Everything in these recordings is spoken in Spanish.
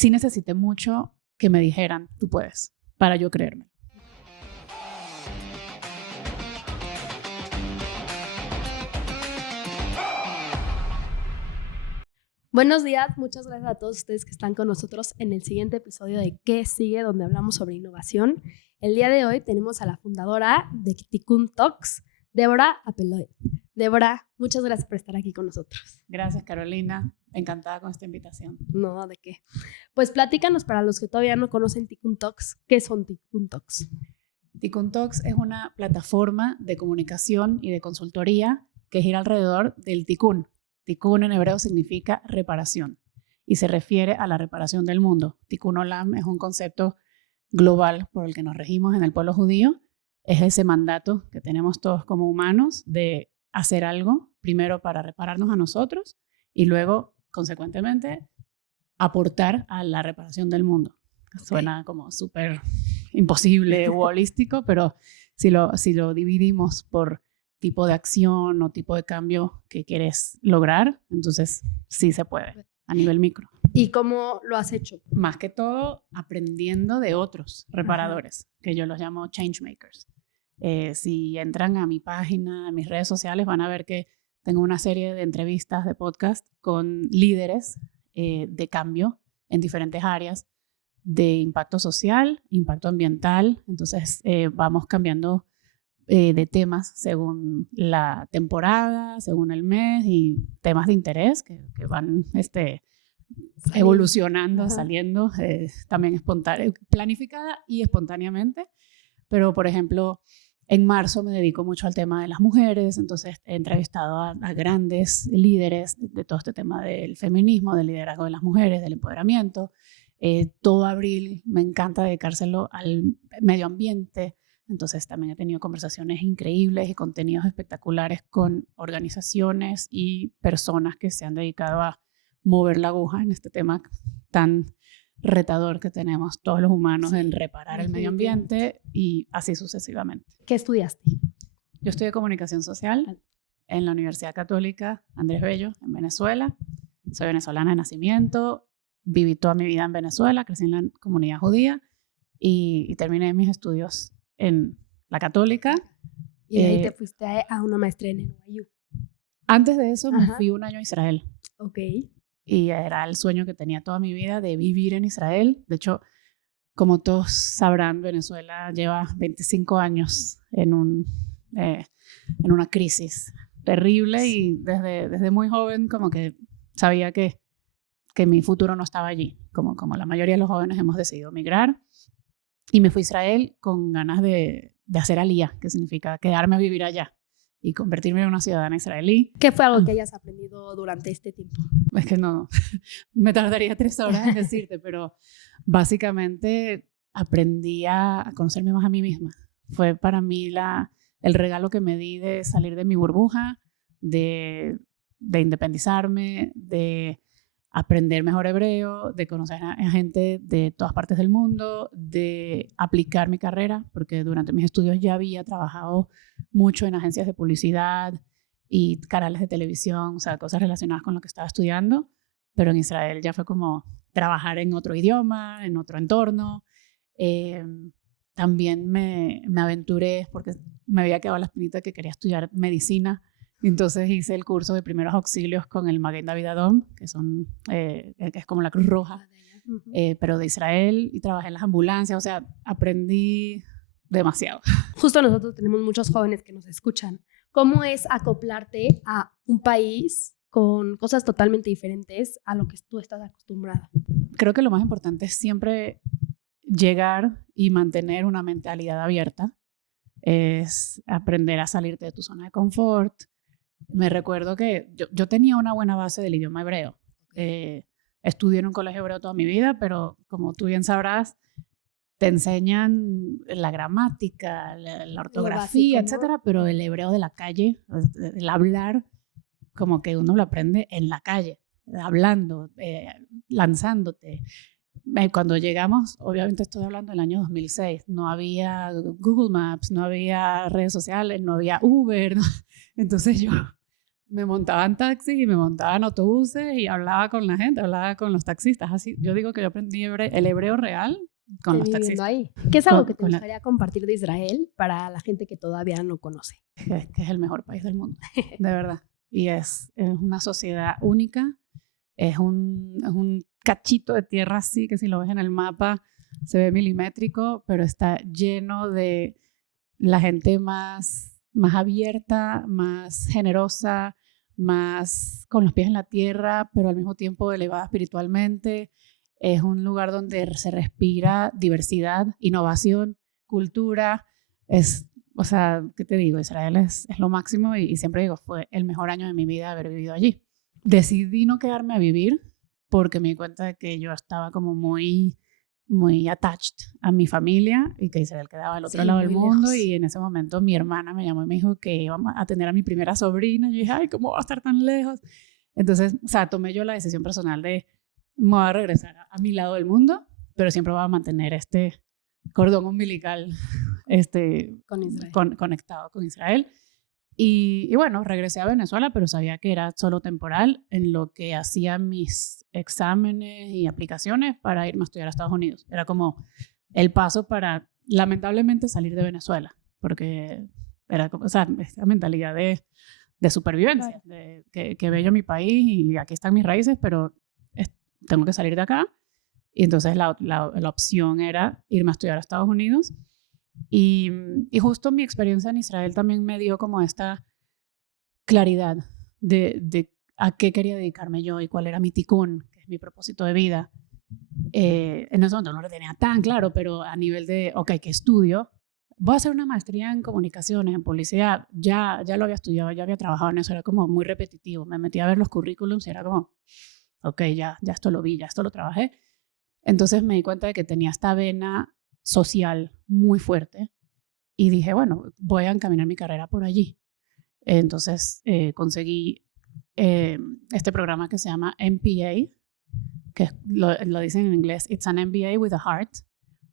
sí necesité mucho que me dijeran, tú puedes, para yo creerme. Buenos días, muchas gracias a todos ustedes que están con nosotros en el siguiente episodio de ¿Qué sigue?, donde hablamos sobre innovación. El día de hoy tenemos a la fundadora de Tikkun Talks, Débora Apeloy. Débora, muchas gracias por estar aquí con nosotros. Gracias, Carolina. Encantada con esta invitación. No, ¿de qué? Pues platícanos, para los que todavía no conocen Tikkun Talks, ¿qué son Tikkun Talks? Tikkun Talks es una plataforma de comunicación y de consultoría que gira alrededor del Tikkun. Tikkun en hebreo significa reparación y se refiere a la reparación del mundo. Tikkun Olam es un concepto global por el que nos regimos en el pueblo judío. Es ese mandato que tenemos todos como humanos de hacer algo, primero para repararnos a nosotros y luego, consecuentemente, aportar a la reparación del mundo. Okay. Suena como súper imposible o holístico, pero si lo dividimos por tipo de acción o tipo de cambio que quieres lograr, entonces sí se puede a nivel micro. ¿Y cómo lo has hecho? Más que todo aprendiendo de otros reparadores, que yo los llamo changemakers. Si entran a mi página, a mis redes sociales, van a ver que tengo una serie de entrevistas de podcast con líderes de cambio en diferentes áreas de impacto social, impacto ambiental. Entonces vamos cambiando de temas según la temporada, según el mes y temas de interés que van evolucionando, saliendo también planificada y espontáneamente. Pero, por ejemplo, en marzo me dedico mucho al tema de las mujeres, entonces he entrevistado a grandes líderes de todo este tema del feminismo, del liderazgo de las mujeres, del empoderamiento. Todo abril me encanta dedicárselo al medio ambiente. Entonces también he tenido conversaciones increíbles y contenidos espectaculares con organizaciones y personas que se han dedicado a mover la aguja en este tema tan retador que tenemos todos los humanos en reparar el medio ambiente y así sucesivamente. ¿Qué estudiaste? Yo estudié comunicación social en la Universidad Católica Andrés Bello en Venezuela. Soy venezolana de nacimiento, viví toda mi vida en Venezuela, crecí en la comunidad judía y terminé mis estudios en la Católica. Y ahí te fuiste a una maestría en NYU. Antes de eso me fui un año a Israel. Ok. Y era el sueño que tenía toda mi vida de vivir en Israel. De hecho, como todos sabrán, Venezuela lleva 25 años en una crisis terrible y desde muy joven como que sabía que mi futuro no estaba allí. Como la mayoría de los jóvenes hemos decidido migrar. Y me fui a Israel con ganas de hacer aliyá, que significa quedarme a vivir allá y convertirme en una ciudadana israelí. ¿Qué fue algo que hayas aprendido durante este tiempo? Es que no, me tardaría 3 horas en decirte, pero básicamente aprendí a conocerme más a mí misma. Fue para mí el regalo que me di de salir de mi burbuja, de independizarme, de aprender mejor hebreo, de conocer a gente de todas partes del mundo, de aplicar mi carrera, porque durante mis estudios ya había trabajado mucho en agencias de publicidad y canales de televisión, o sea, cosas relacionadas con lo que estaba estudiando, pero en Israel ya fue como trabajar en otro idioma, en otro entorno. También me aventuré porque me había quedado la espinita que quería estudiar medicina. Entonces hice el curso de primeros auxilios con el Maguen David Adom, que es como la Cruz Roja, pero de Israel, y trabajé en las ambulancias, o sea, aprendí demasiado. Justo nosotros tenemos muchos jóvenes que nos escuchan. ¿Cómo es acoplarte a un país con cosas totalmente diferentes a lo que tú estás acostumbrada? Creo que lo más importante es siempre llegar y mantener una mentalidad abierta, es aprender a salirte de tu zona de confort. Me recuerdo que yo tenía una buena base del idioma hebreo. Estudié en un colegio hebreo toda mi vida, pero como tú bien sabrás, te enseñan la gramática, la ortografía, básico, ¿no? Etcétera, pero el hebreo de la calle, el hablar, como que uno lo aprende en la calle, hablando, lanzándote. Cuando llegamos, obviamente estoy hablando del año 2006, no había Google Maps, no había redes sociales, no había Uber, ¿no? Entonces yo me montaba en taxis y me montaba en autobuses y hablaba con la gente, hablaba con los taxistas. Así, yo digo que yo aprendí el hebreo real con los taxistas. Ahí. ¿Qué es algo que te con gustaría compartir de Israel para la gente que todavía no conoce? Que es el mejor país del mundo, de verdad. Y es una sociedad única, es un cachito de tierra así que si lo ves en el mapa se ve milimétrico, pero está lleno de la gente más abierta, más generosa, más con los pies en la tierra, pero al mismo tiempo elevada espiritualmente. Es un lugar donde se respira diversidad, innovación, cultura. O sea, ¿qué te digo? Israel es lo máximo y siempre digo, fue el mejor año de mi vida haber vivido allí. Decidí no quedarme a vivir porque me di cuenta de que yo estaba como muy attached a mi familia y que Israel quedaba al otro lado del mundo. Y en ese momento mi hermana me llamó y me dijo que íbamos a tener a mi primera sobrina. Y yo dije, ay, ¿cómo va a estar tan lejos? Entonces, o sea, tomé yo la decisión personal de me voy a regresar a mi lado del mundo, pero siempre voy a mantener este cordón umbilical conectado con Israel. Y bueno, regresé a Venezuela, pero sabía que era solo temporal en lo que hacía mis exámenes y aplicaciones para irme a estudiar a Estados Unidos. Era como el paso para, lamentablemente, salir de Venezuela, porque era como, o sea, esta mentalidad de supervivencia, de que bello mi país y aquí están mis raíces, pero tengo que salir de acá. Y entonces la opción era irme a estudiar a Estados Unidos. Y justo mi experiencia en Israel también me dio como esta claridad de a qué quería dedicarme yo y cuál era mi tikkun, que es mi propósito de vida. En ese momento no lo tenía tan claro, pero a nivel de, ok, ¿qué estudio? Voy a hacer una maestría en comunicaciones, en publicidad. Ya lo había estudiado, ya había trabajado en eso, era como muy repetitivo. Me metí a ver los currículums y era como, ok, ya esto lo vi, ya esto lo trabajé. Entonces me di cuenta de que tenía esta vena social muy fuerte y dije, bueno, voy a encaminar mi carrera por allí. Entonces conseguí este programa que se llama MPA, que lo dicen en inglés, it's an MBA with a heart,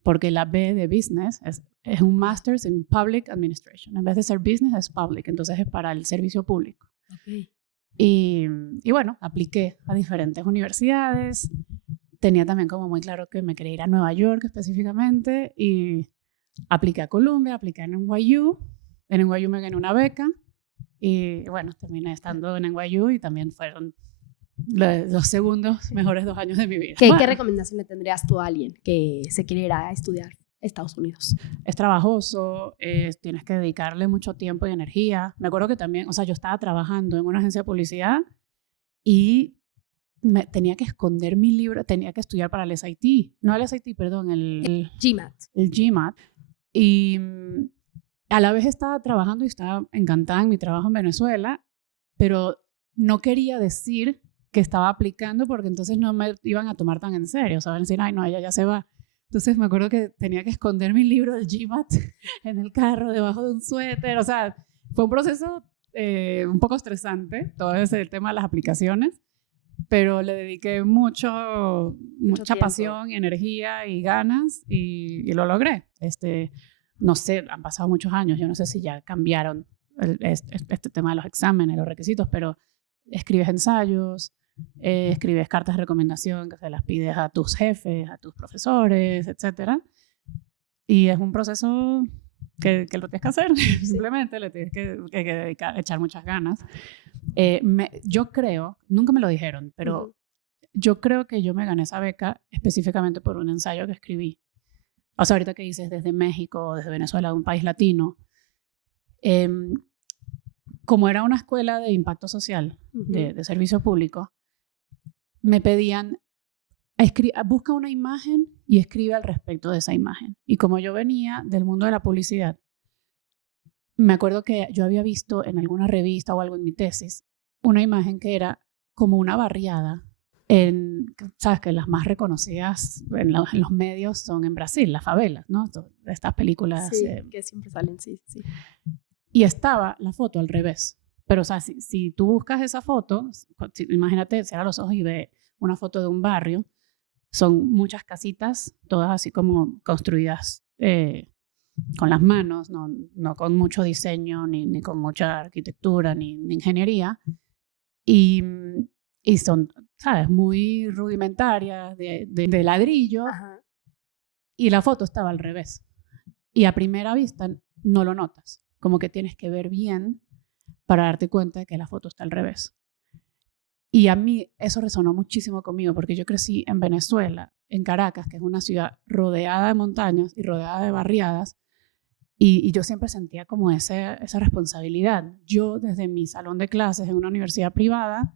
porque la B de business es un Master's in Public Administration. En vez de ser business, es public, entonces es para el servicio público. Okay. Y bueno, apliqué a diferentes universidades. Tenía también como muy claro que me quería ir a Nueva York específicamente y apliqué a Columbia, apliqué en NYU. En NYU me gané una beca y bueno, terminé estando en NYU y también fueron los segundos mejores 2 años de mi vida. ¿Qué recomendación le tendrías tú a alguien que se quiere ir a estudiar a Estados Unidos? Es trabajoso, tienes que dedicarle mucho tiempo y energía. Me acuerdo que también, o sea, yo estaba trabajando en una agencia de publicidad y tenía que esconder mi libro, tenía que estudiar para el SAT, no el SAT, perdón, el GMAT. El GMAT. Y a la vez estaba trabajando y estaba encantada en mi trabajo en Venezuela, pero no quería decir que estaba aplicando porque entonces no me iban a tomar tan en serio, o sea, van a decir, ay, no, ella ya se va. Entonces me acuerdo que tenía que esconder mi libro del GMAT en el carro, debajo de un suéter, o sea, fue un proceso un poco estresante, todo ese tema de las aplicaciones, pero le dediqué mucha pasión, energía y ganas y lo logré. No sé, han pasado muchos años, yo no sé si ya cambiaron este tema de los exámenes, los requisitos, pero escribes ensayos, escribes cartas de recomendación que se las pides a tus jefes, a tus profesores, etc. Y es un proceso que lo tienes que hacer, simplemente le tienes que dedicar, echar muchas ganas. Yo creo, nunca me lo dijeron, pero yo creo que yo me gané esa beca específicamente por un ensayo que escribí. O sea, ahorita que dices desde México, desde Venezuela, un país latino, como era una escuela de impacto social, de servicio público, me pedían, busca una imagen y escribe al respecto de esa imagen. Y como yo venía del mundo de la publicidad, me acuerdo que yo había visto en alguna revista o algo en mi tesis una imagen que era como una barriada sabes que las más reconocidas en los medios son en Brasil, las favelas, ¿no? Estas películas. Sí, que siempre salen, sí. Y estaba la foto al revés. Pero, o sea, si tú buscas esa foto, imagínate, cierra los ojos y ve una foto de un barrio, son muchas casitas, todas así como construidas con las manos, no con mucho diseño, ni con mucha arquitectura, ni ingeniería. y, y son, ¿sabes? Muy rudimentarias, de ladrillo, Ajá. y la foto estaba al revés. Y a primera vista no lo notas, como que tienes que ver bien para darte cuenta de que la foto está al revés. Y a mí eso resonó muchísimo conmigo porque yo crecí en Venezuela, en Caracas, que es una ciudad rodeada de montañas y rodeada de barriadas, y yo siempre sentía como esa responsabilidad. Yo desde mi salón de clases en una universidad privada,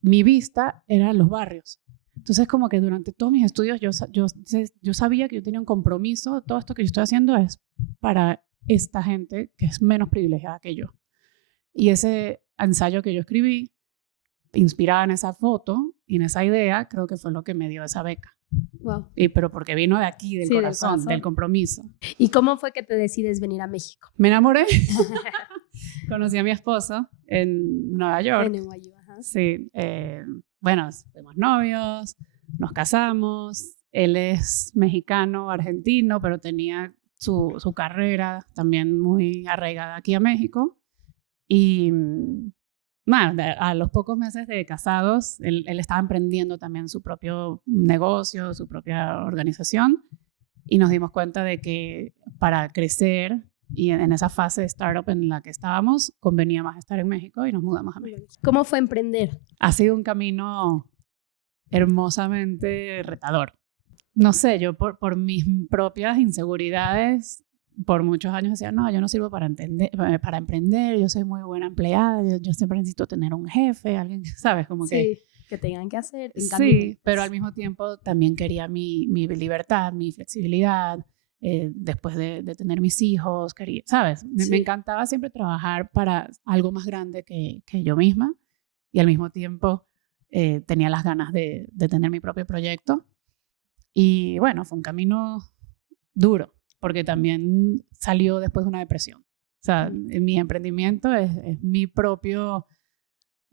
mi vista era los barrios. Entonces como que durante todos mis estudios yo sabía que yo tenía un compromiso, todo esto que yo estoy haciendo es para esta gente que es menos privilegiada que yo. Y ese ensayo que yo escribí, inspirada en esa foto y en esa idea, creo que fue lo que me dio esa beca. Wow. Pero porque vino de aquí, del corazón, del compromiso. ¿Y cómo fue que te decides venir a México? Me enamoré. Conocí a mi esposo en Nueva York. En NYU, ajá. Sí. Bueno, fuimos novios, nos casamos. Él es mexicano, argentino, pero tenía su carrera también muy arraigada aquí a México. Y bueno, a los pocos meses de casados, él estaba emprendiendo también su propio negocio, su propia organización, y nos dimos cuenta de que para crecer y en esa fase de startup en la que estábamos, convenía más estar en México y nos mudamos a México. ¿Cómo fue emprender? Ha sido un camino hermosamente retador. No sé, yo por mis propias inseguridades, por muchos años decía, no, yo no sirvo para emprender, yo soy muy buena empleada, yo siempre necesito tener un jefe, alguien, ¿sabes? Como sí, que tengan que hacer. Sí, pero al mismo tiempo también quería mi libertad, mi flexibilidad, después de tener mis hijos, quería, ¿sabes? Me encantaba siempre trabajar para algo más grande que yo misma, y al mismo tiempo tenía las ganas de tener mi propio proyecto. Y bueno, fue un camino duro, porque también salió después de una depresión. O sea, mi emprendimiento es mi propio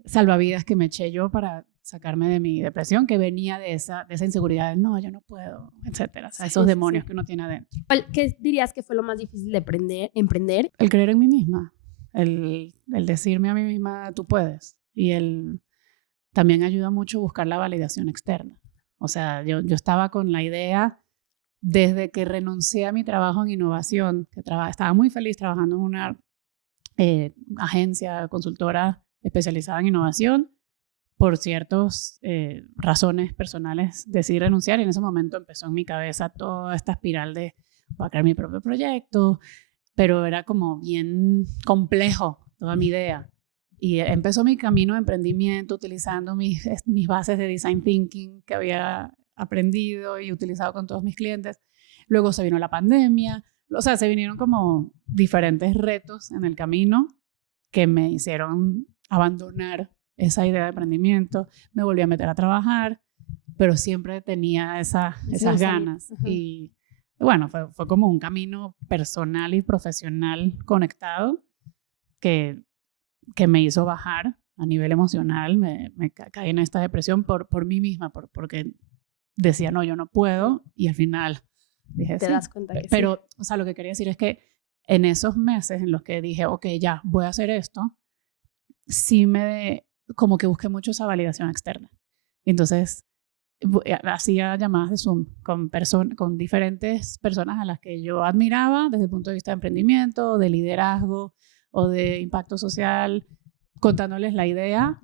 salvavidas que me eché yo para sacarme de mi depresión, que venía de esa inseguridad de no, yo no puedo, etcétera. O sea, esos demonios que uno tiene adentro. ¿Qué dirías que fue lo más difícil de emprender? El creer en mí misma, el decirme a mí misma, tú puedes. Y también ayuda mucho buscar la validación externa. O sea, yo estaba con la idea, desde que renuncié a mi trabajo en innovación, que estaba muy feliz trabajando en una agencia consultora especializada en innovación, por ciertas razones personales decidí renunciar, y en ese momento empezó en mi cabeza toda esta espiral de voy a crear mi propio proyecto, pero era como bien complejo toda mi idea. Y empezó mi camino de emprendimiento utilizando mis bases de design thinking que había aprendido y utilizado con todos mis clientes. Luego se vino la pandemia, o sea, se vinieron como diferentes retos en el camino que me hicieron abandonar esa idea de emprendimiento. Me volví a meter a trabajar, pero siempre tenía esas ganas. Y bueno, fue como un camino personal y profesional conectado que me hizo bajar a nivel emocional. Me caí en esta depresión por mí misma, porque decía, no, yo no puedo, y al final dije, te das cuenta que pero, sí. O sea, lo que quería decir es que en esos meses en los que dije, ok, ya, voy a hacer esto, sí como que busqué mucho esa validación externa. Entonces, hacía llamadas de Zoom con diferentes personas a las que yo admiraba desde el punto de vista de emprendimiento, de liderazgo o de impacto social, contándoles la idea.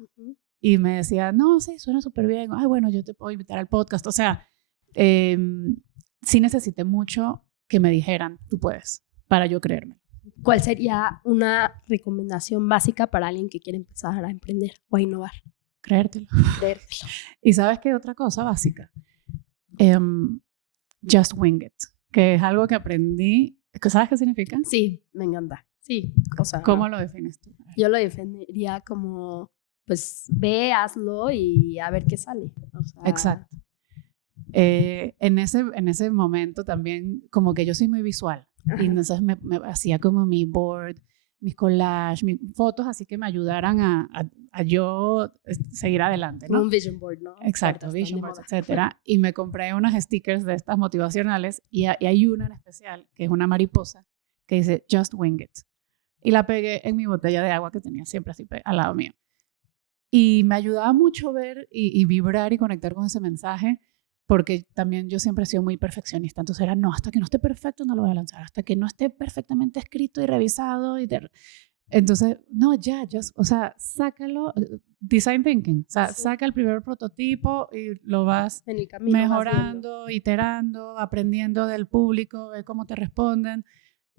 Y me decía, no, sí, suena súper bien. Ay, bueno, yo te puedo invitar al podcast. O sea, sí necesité mucho que me dijeran, tú puedes, para yo creerme. ¿Cuál sería una recomendación básica para alguien que quiere empezar a emprender o a innovar? Creértelo. ¿Y sabes qué otra cosa básica? Just wing it, que es algo que aprendí. ¿Sabes qué significa? Sí, me encanta. Sí, o sea, ¿cómo lo defines tú? Yo lo definiría como, pues, ve, hazlo y a ver qué sale. O sea, exacto. En ese momento también, como que yo soy muy visual. Y entonces me hacía como mi board, mis collages, mis fotos, así que me ayudaran a yo seguir adelante, ¿no? Un vision board, ¿no? Exacto, vision boards, etcétera. Y me compré unas stickers de estas motivacionales, y hay una en especial, que es una mariposa, que dice, just wing it. Y la pegué en mi botella de agua que tenía siempre así al lado mío. Y me ayudaba mucho ver y vibrar y conectar con ese mensaje, porque también yo siempre he sido muy perfeccionista. Entonces era, no, hasta que no esté perfecto no lo voy a lanzar, hasta que no esté perfectamente escrito y revisado. Entonces, no, o sea, sácalo, design thinking, o sea, Sí. saca el primer prototipo y lo vas En el camino vas viendo. mejorando, iterando, aprendiendo del público, ve cómo te responden.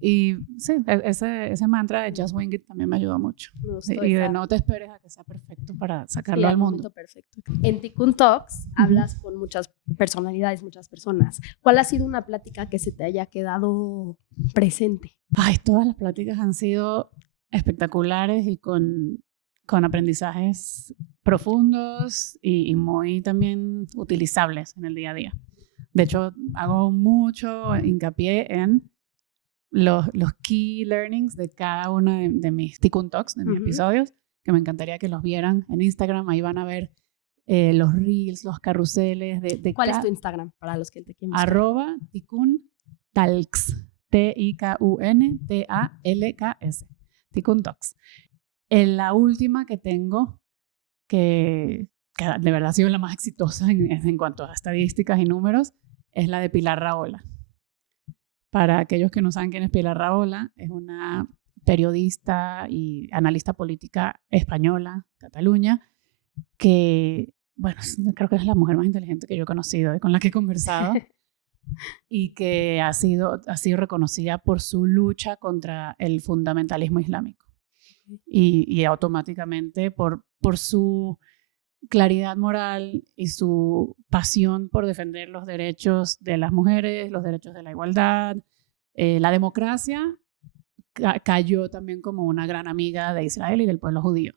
Y sí, ese mantra de Just Wing It también me ayudó mucho. Me gustó Y de esa- no te esperes a que sea perfecto para sí, sacarlo al mundo. momento perfecto. En Tikkun Talks hablas con muchas personalidades, muchas personas. ¿Cuál ha sido una plática que se te haya quedado presente? Ay, todas las pláticas han sido espectaculares y con aprendizajes profundos y muy también utilizables en el día a día. De hecho, hago mucho hincapié en los key learnings de cada uno de mis Tikkun Talks, de mis episodios, que me encantaría que los vieran en Instagram. Ahí van a ver los reels, los carruseles. ¿Cuál es tu Instagram para los que te quieren buscar? @Tikkun Talks. TIKUNTALKS. Tikkun Talks. La última que tengo, que de verdad ha sido la más exitosa en cuanto a estadísticas y números, es la de Pilar Rahola. Para aquellos que no saben quién es Pilar Rahola, es una periodista y analista política española, Cataluña, que, bueno, creo que es la mujer más inteligente que yo he conocido y con la que he conversado, y que ha sido reconocida por su lucha contra el fundamentalismo islámico y automáticamente por su claridad moral y su pasión por defender los derechos de las mujeres, los derechos de la igualdad, la democracia. Cayó también como una gran amiga de Israel y del pueblo judío.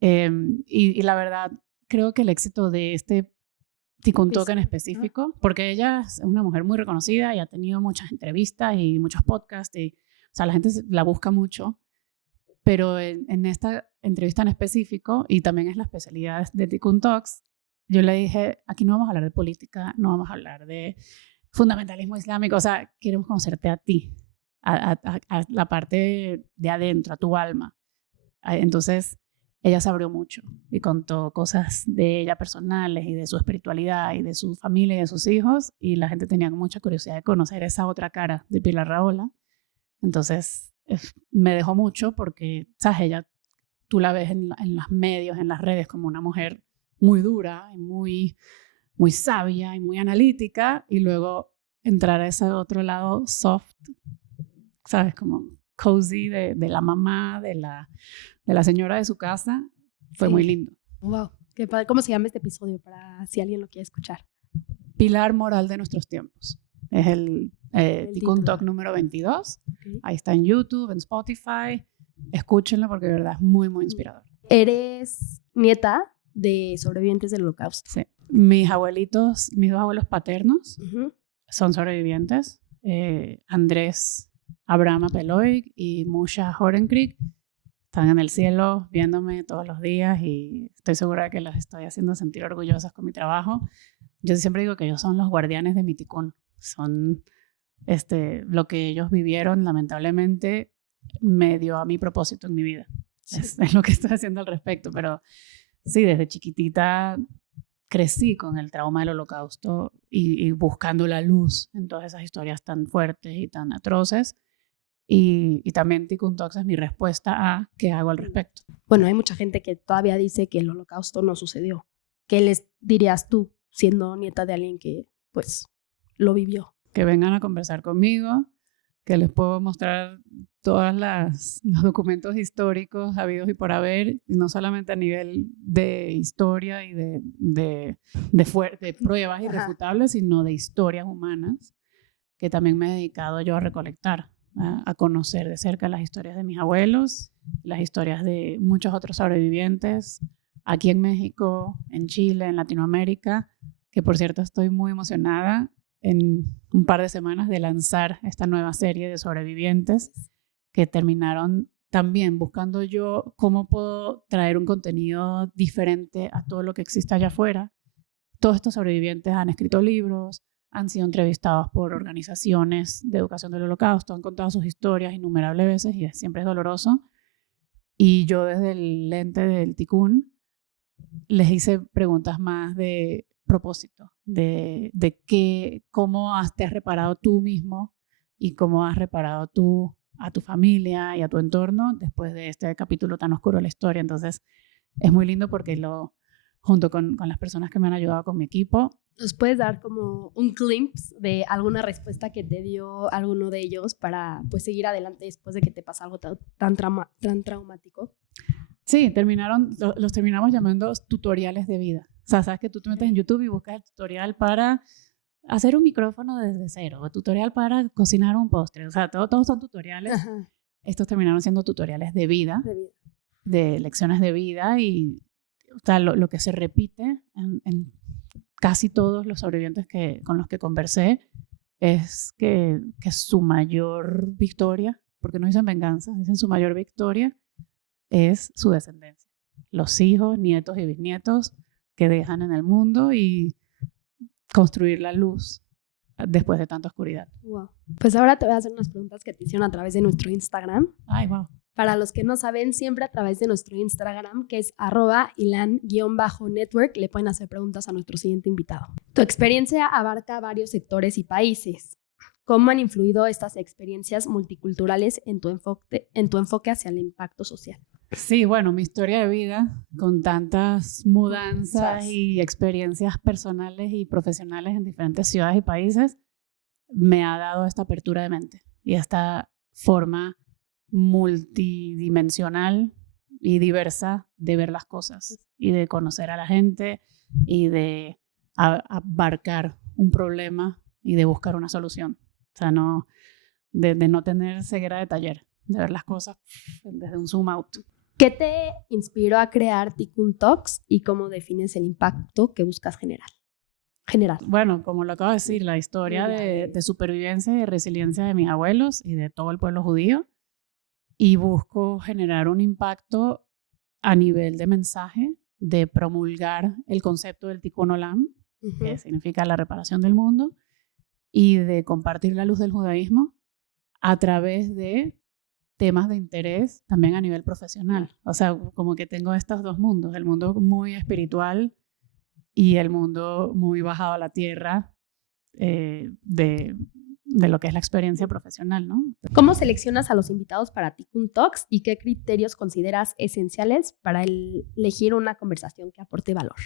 Y la verdad, creo que el éxito de este Tikkun Talk en específico, porque ella es una mujer muy reconocida y ha tenido muchas entrevistas y muchos podcasts, o sea, la gente la busca mucho, pero en esta entrevista en específico, y también es la especialidad de Tikkun Talks, yo le dije, aquí no vamos a hablar de política, no vamos a hablar de fundamentalismo islámico, o sea, queremos conocerte a ti, a la parte de adentro, a tu alma. Entonces, ella se abrió mucho y contó cosas de ella personales y de su espiritualidad y de su familia y de sus hijos, y la gente tenía mucha curiosidad de conocer esa otra cara de Pilar Rahola. Entonces me dejó mucho porque, ¿sabes? Ella, tú la ves en los medios, en las redes, como una mujer muy dura y muy, muy sabia y muy analítica, y luego entrar a ese otro lado soft, ¿sabes? Como cozy de la mamá, de la señora de su casa, fue muy lindo. Wow, qué padre. ¿Cómo se llama este episodio para si alguien lo quiere escuchar? Pilar moral de nuestros tiempos. Es el Tikkun Talk número 22. Okay. Ahí está en YouTube, en Spotify. Escúchenlo porque de verdad es muy, muy inspirador. ¿Eres nieta de sobrevivientes del Holocausto? Sí. Mis abuelitos, mis dos abuelos paternos son sobrevivientes. Andrés Abraham Peloy y Musha Horenkrieg están en el cielo viéndome todos los días y estoy segura de que las estoy haciendo sentir orgullosas con mi trabajo. Yo siempre digo que ellos son los guardianes de mi Tikkun. Son lo que ellos vivieron, lamentablemente, me dio a mi propósito en mi vida. Sí. Es lo que estoy haciendo al respecto. Pero sí, desde chiquitita crecí con el trauma del Holocausto y buscando la luz en todas esas historias tan fuertes y tan atroces. Y también Tikkun Talks es mi respuesta a qué hago al respecto. Bueno, hay mucha gente que todavía dice que el Holocausto no sucedió. ¿Qué les dirías tú, siendo nieta de alguien que, pues, lo vivió? Que vengan a conversar conmigo, que les puedo mostrar todos los documentos históricos habidos y por haber, y no solamente a nivel de historia y de pruebas irrefutables, sino de historias humanas, que también me he dedicado yo a recolectar, a conocer de cerca las historias de mis abuelos, las historias de muchos otros sobrevivientes, aquí en México, en Chile, en Latinoamérica, que por cierto estoy muy emocionada en un par de semanas de lanzar esta nueva serie de sobrevivientes que terminaron también buscando yo cómo puedo traer un contenido diferente a todo lo que existe allá afuera. Todos estos sobrevivientes han escrito libros, han sido entrevistados por organizaciones de educación del Holocausto, han contado sus historias innumerables veces y siempre es doloroso. Y yo desde el lente del Tikkun les hice preguntas más de propósito, de cómo te has reparado tú mismo y cómo has reparado tú a tu familia y a tu entorno después de este capítulo tan oscuro de la historia. Entonces, es muy lindo porque junto con las personas que me han ayudado con mi equipo. ¿Nos puedes dar como un glimpse de alguna respuesta que te dio alguno de ellos para pues seguir adelante después de que te pasa algo tan traumático? Sí, los terminamos llamando tutoriales de vida. O sea, sabes que tú te metes en YouTube y buscas el tutorial para hacer un micrófono desde cero, o tutorial para cocinar un postre. O sea, todos son tutoriales. Ajá. Estos terminaron siendo tutoriales de vida, de lecciones de vida y o sea, lo que se repite en casi todos los sobrevivientes con los que conversé es que su mayor victoria, porque no dicen venganza, dicen su mayor victoria, es su descendencia. Los hijos, nietos y bisnietos que dejan en el mundo y construir la luz después de tanta oscuridad. Wow. Pues ahora te voy a hacer unas preguntas que te hicieron a través de nuestro Instagram. Ay, wow. Para los que no saben, siempre a través de nuestro Instagram, que es @ilan_network, le pueden hacer preguntas a nuestro siguiente invitado. Tu experiencia abarca varios sectores y países. ¿Cómo han influido estas experiencias multiculturales en tu enfoque hacia el impacto social? Sí, bueno, mi historia de vida con tantas mudanzas y experiencias personales y profesionales en diferentes ciudades y países me ha dado esta apertura de mente y esta forma multidimensional y diversa de ver las cosas y de conocer a la gente y de abarcar un problema y de buscar una solución. O sea, de no tener ceguera de taller, de ver las cosas desde un zoom out. ¿Qué te inspiró a crear Tikkun Talks y cómo defines el impacto que buscas generar? Bueno, como lo acabo de decir, la historia de supervivencia y de resiliencia de mis abuelos y de todo el pueblo judío. Y busco generar un impacto a nivel de mensaje, de promulgar el concepto del Tikkun Olam, que significa la reparación del mundo, y de compartir la luz del judaísmo a través de temas de interés también a nivel profesional. O sea, como que tengo estos dos mundos, el mundo muy espiritual y el mundo muy bajado a la tierra de lo que es la experiencia profesional, ¿no? ¿Cómo seleccionas a los invitados para Tikkun Talks y qué criterios consideras esenciales para elegir una conversación que aporte valor?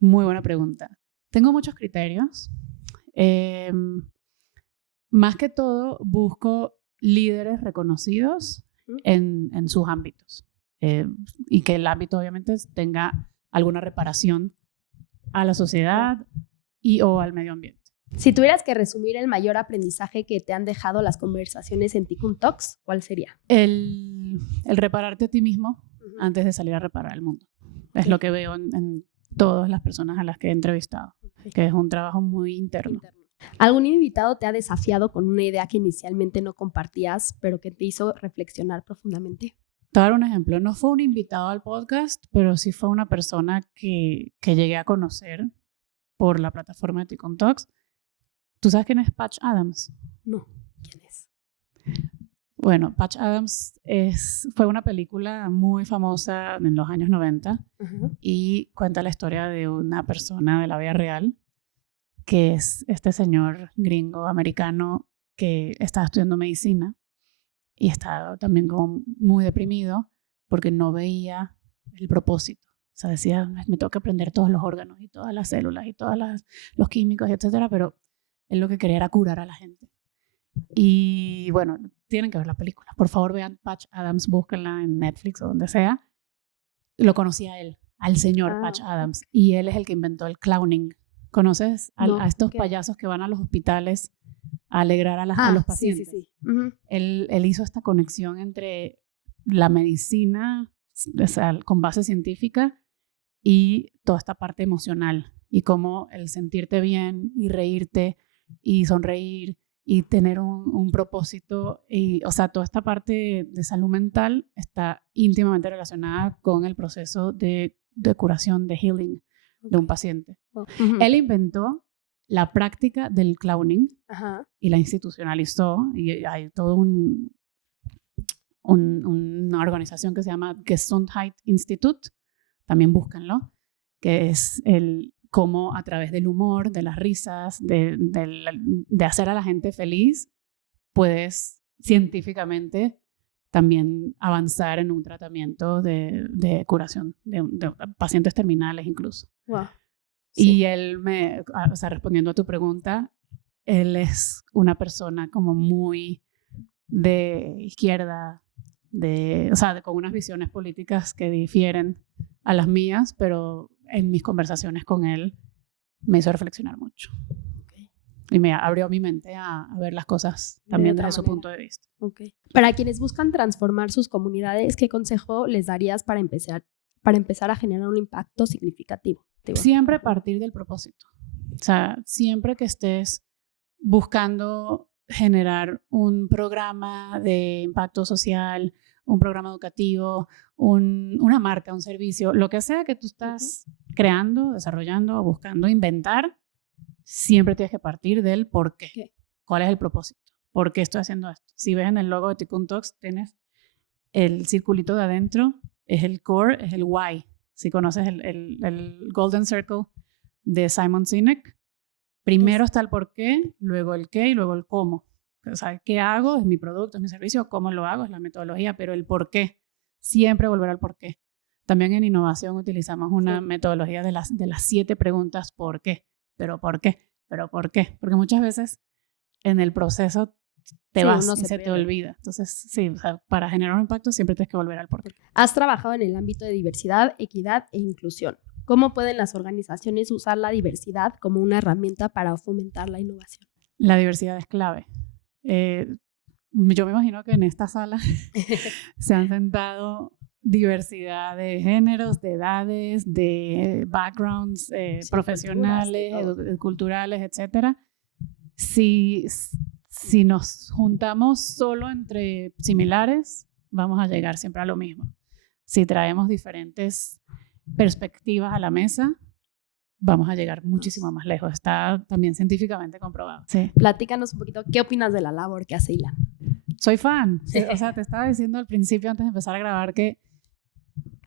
Muy buena pregunta. Tengo muchos criterios. Más que todo, busco líderes reconocidos en sus ámbitos y que el ámbito obviamente tenga alguna reparación a la sociedad y o al medio ambiente. Si tuvieras que resumir el mayor aprendizaje que te han dejado las conversaciones en Tikkun Talks, ¿cuál sería? El repararte a ti mismo antes de salir a reparar el mundo. Es lo que veo en todas las personas a las que he entrevistado, que es un trabajo muy interno. ¿Algún invitado te ha desafiado con una idea que inicialmente no compartías, pero que te hizo reflexionar profundamente? Te voy a dar un ejemplo. No fue un invitado al podcast, pero sí fue una persona que llegué a conocer por la plataforma de Tikkun Talks. ¿Tú sabes quién es Patch Adams? No. ¿Quién es? Bueno, Patch Adams fue una película muy famosa en los años 90 y cuenta la historia de una persona de la vida real que es este señor gringo americano que estaba estudiando medicina y estaba también como muy deprimido porque no veía el propósito. O sea, decía, me tengo que aprender todos los órganos y todas las células y todos los químicos, etcétera, pero él lo que quería era curar a la gente. Y bueno, tienen que ver la película. Por favor, vean Patch Adams, búsquenla en Netflix o donde sea. Lo conocí a él, al señor Patch Adams, y él es el que inventó el clowning. ¿Conoces a estos payasos que van a los hospitales a alegrar a los pacientes? Sí. Él hizo esta conexión entre la medicina, o sea, con base científica, y toda esta parte emocional, y cómo el sentirte bien y reírte y sonreír y tener un propósito, y, o sea, toda esta parte de salud mental está íntimamente relacionada con el proceso de curación, de healing de un paciente. Él inventó la práctica del clowning y la institucionalizó, y hay todo una organización que se llama Gesundheit Institut, también búsquenlo, que es el cómo a través del humor, de las risas, de hacer a la gente feliz, puedes científicamente también avanzar en un tratamiento de curación de pacientes terminales incluso. Wow. Y él o sea, respondiendo a tu pregunta, él es una persona como muy de izquierda, o sea, con unas visiones políticas que difieren a las mías, pero en mis conversaciones con él me hizo reflexionar mucho. Okay. Y me abrió mi mente a ver las cosas también desde su punto de vista. Okay. Para quienes buscan transformar sus comunidades, ¿qué consejo les darías para empezar a generar un impacto significativo? Siempre partir del propósito. O sea, siempre que estés buscando generar un programa de impacto social, un programa educativo, una marca, un servicio, lo que sea que tú estás creando, desarrollando o buscando inventar, siempre tienes que partir del por qué. ¿Cuál es el propósito? ¿Por qué estoy haciendo esto? Si ves en el logo de Tikkun Talks, tienes el circulito de adentro, es el core, es el why. Si conoces el Golden Circle de Simon Sinek, primero está el por qué, luego el qué y luego el cómo. O sea, ¿qué hago? Es mi producto, es mi servicio. ¿Cómo lo hago? Es la metodología, pero el por qué. Siempre volver al por qué. También en innovación utilizamos una metodología de las 7 preguntas ¿por qué? ¿Pero por qué? ¿Pero por qué? Porque muchas veces en el proceso te vas y se te olvida. Entonces, sí, o sea, para generar un impacto siempre tienes que volver al por qué. Has trabajado en el ámbito de diversidad, equidad e inclusión. ¿Cómo pueden las organizaciones usar la diversidad como una herramienta para fomentar la innovación? La diversidad es clave. Yo me imagino que en esta sala se han sentado diversidad de géneros, de edades, de backgrounds profesionales, culturales, etc. Si nos juntamos solo entre similares, vamos a llegar siempre a lo mismo. Si traemos diferentes perspectivas a la mesa, vamos a llegar muchísimo más lejos. Está también científicamente comprobado. Sí. Platícanos un poquito, ¿qué opinas de la labor que hace Ilan? Soy fan. Sí. O sea, te estaba diciendo al principio, antes de empezar a grabar, que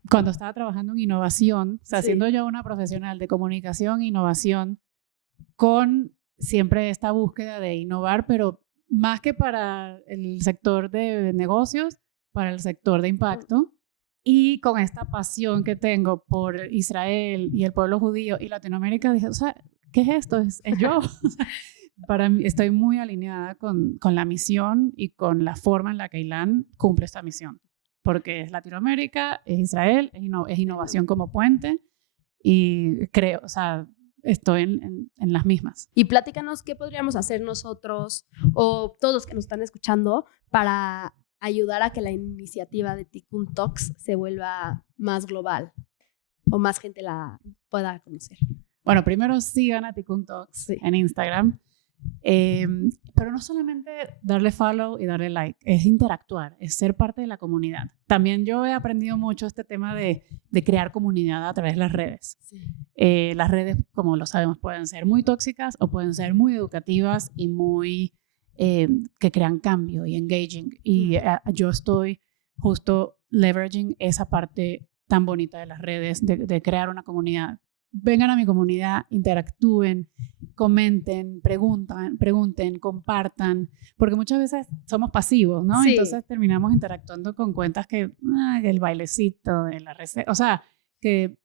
cuando estaba trabajando en innovación, o sea, siendo yo una profesional de comunicación e innovación, con siempre esta búsqueda de innovar, pero más que para el sector de negocios, para el sector de impacto, y con esta pasión que tengo por Israel y el pueblo judío y Latinoamérica, dije, o sea, ¿qué es esto? Es yo. Para mí, estoy muy alineada con la misión y con la forma en la que Ilan cumple esta misión. Porque es Latinoamérica, es Israel, es innovación como puente y creo, o sea, estoy en las mismas. Y platícanos qué podríamos hacer nosotros o todos que nos están escuchando para ayudar a que la iniciativa de Tikkun Talks se vuelva más global o más gente la pueda conocer. Bueno, primero sigan a Tikkun Talks en Instagram, pero no solamente darle follow y darle like, es interactuar, es ser parte de la comunidad. También yo he aprendido mucho este tema de crear comunidad a través de las redes. Sí. Las redes, como lo sabemos, pueden ser muy tóxicas o pueden ser muy educativas y muy que crean cambio y engaging. Y yo estoy justo leveraging esa parte tan bonita de las redes, de crear una comunidad. Vengan a mi comunidad, interactúen, comenten, pregunten, compartan, porque muchas veces somos pasivos, ¿no? Sí. Entonces terminamos interactuando con cuentas que el bailecito, de la receta, o sea, que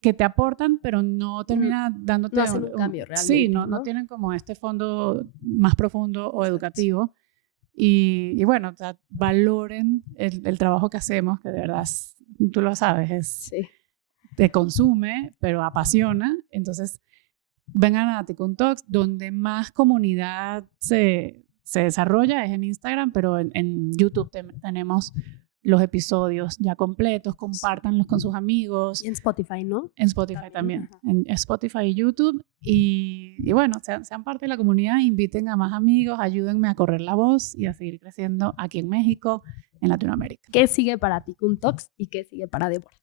te aportan, pero no termina dándote no hacen un cambio realmente. Sí, no tienen como este fondo más profundo o educativo. Y bueno, o sea, valoren el trabajo que hacemos, que de verdad, tú lo sabes, te consume, pero apasiona. Entonces, vengan a Tikkun Talks, donde más comunidad se desarrolla es en Instagram, pero en YouTube tenemos los episodios ya completos, compártanlos con sus amigos. Y en Spotify, ¿no? En Spotify también. En Spotify y YouTube. Y bueno, sean parte de la comunidad, inviten a más amigos, ayúdenme a correr la voz y a seguir creciendo aquí en México, en Latinoamérica. ¿Qué sigue para Tikkun Talks y qué sigue para Débora?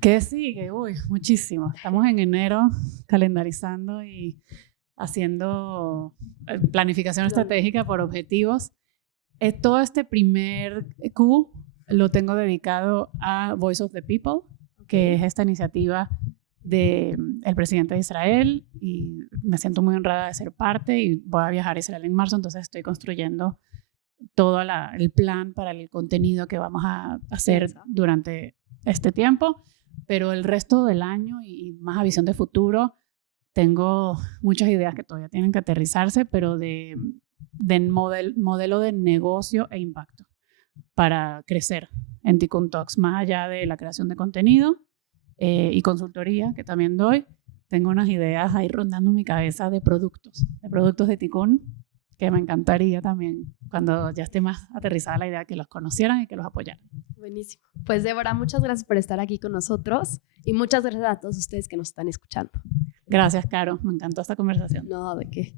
¿Qué sigue? Uy, muchísimo. Estamos en enero calendarizando y haciendo planificación estratégica por objetivos. Todo este primer Q lo tengo dedicado a Voice of the People, que es esta iniciativa del presidente de Israel y me siento muy honrada de ser parte y voy a viajar a Israel en marzo, entonces estoy construyendo todo el plan para el contenido que vamos a hacer durante este tiempo, pero el resto del año y más a visión de futuro tengo muchas ideas que todavía tienen que aterrizarse, pero de modelo de negocio e impacto para crecer en Tikkun Talks, más allá de la creación de contenido y consultoría que también doy. Tengo unas ideas ahí rondando mi cabeza de productos de Tikkun que me encantaría también cuando ya esté más aterrizada la idea que los conocieran y que los apoyaran. Buenísimo. Pues Débora, muchas gracias por estar aquí con nosotros y muchas gracias a todos ustedes que nos están escuchando. Gracias, Caro. Me encantó esta conversación. No, ¿de qué?